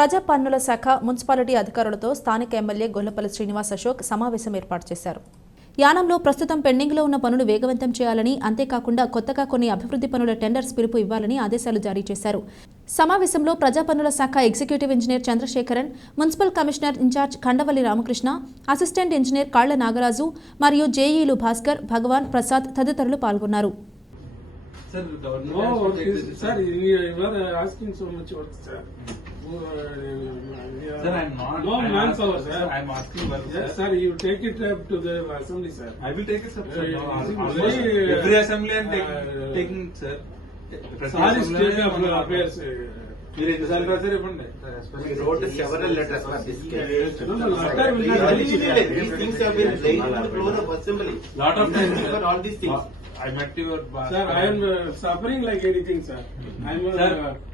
ప్రజా పన్నుల శాఖ మున్సిపాలిటీ అధికారులతో స్థానిక ఎమ్మెల్యే గొల్లపల్లి శ్రీనివాస్ అశోక్ సమావేశం ఏర్పాటు చేశారు యానంలో ప్రస్తుతం పెండింగ్లో ఉన్న పనులు వేగవంతం చేయాలని అంతేకాకుండా కొత్తగా కొన్ని అభివృద్ధి పనుల టెండర్స్ పిలుపు ఇవ్వాలని ఆదేశాలు జారీ చేశారు సమావేశంలో ప్రజా పన్నుల శాఖ executive engineer Chandrasekaran municipal commissioner incharge Kandavalli Ramakrishna assistant engineer కాళ్ల నాగరాజు మరియు జేఈలు భాస్కర్ భగవాన్ ప్రసాద్ తదితరులు పాల్గొన్నారు Sir, I'm not. No I'm manpower, asking, sir. sir. I'm asking workers. Yes, sir. sir. You take it up to the assembly, sir. I will take it, sir. sir. Uh, no, uh, almost uh, every assembly I'm taking, uh, taking sir. Sorry, sir. Of your affairs. मेरे इंतजार कर रहे fund है we wrote several letters of this case letter will not be release this things have been playing in the floor of assembly lot of time for all this things I am active sir I am suffering like anything sir I am sir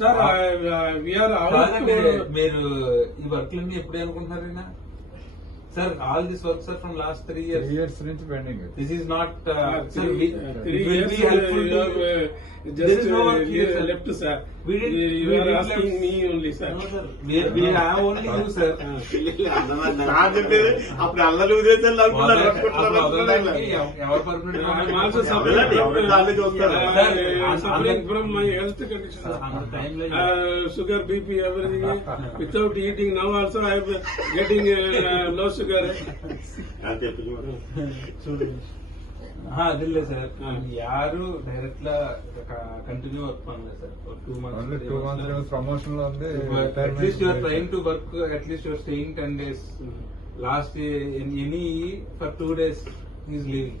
మీరు ఈ work లన్నీ ఎప్పుడే అనుకుంటున్నారు sir all this work sir from last three years years నుంచి pending this is not just uh, uh, yes, left sir we did, you, you we are did asking left. me only sir no sir we, we have only you sir nadante apne allalu udesam lagutunna rakkutunna lagutunna evar permanent maansa sabalante evaru dalle chustaru sir suffering from my health condition sir and time lo sugar bp everything without eating now also i am getting uh, low sugar ante epilu sir అది లేదు sir యారు direct గా continue work పనులేదు sir train to work at least your staying ten days last any for two days is leaving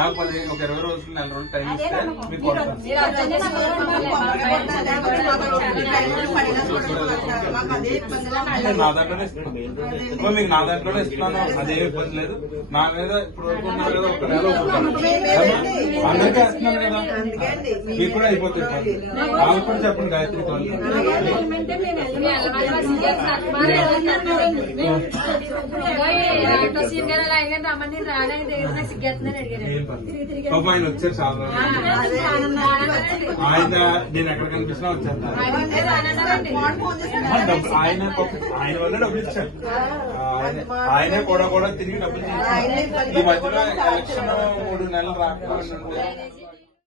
నాకు పదిహేను ఒక ఇరవై రోజులు నెల రోజులు టైం ఇస్తే మీకు నా దగ్గరనే ఇస్తుంది మీకు నా దగ్గరనే ఇస్తున్నాను అది ఇబ్బంది లేదు నా మీద ఇప్పుడు వరకు ఒక నెల అందరికీ వస్తున్నాను కదా మీకు కూడా అయిపోతుంది నాకు కూడా చెప్పండి గాయత్రి కోసం పాపాయన వచ్చారు సాయన నేను ఎక్కడ కనిపిస్తున్నా వచ్చాను ఆయన ఆయన వల్ల డబ్బులు ఇచ్చారు ఆయనే కూడా కూడా తిరిగి డబ్బులు ఈ మధ్యలో ఎలక్షన్ మూడు నెలలు రాకపోతే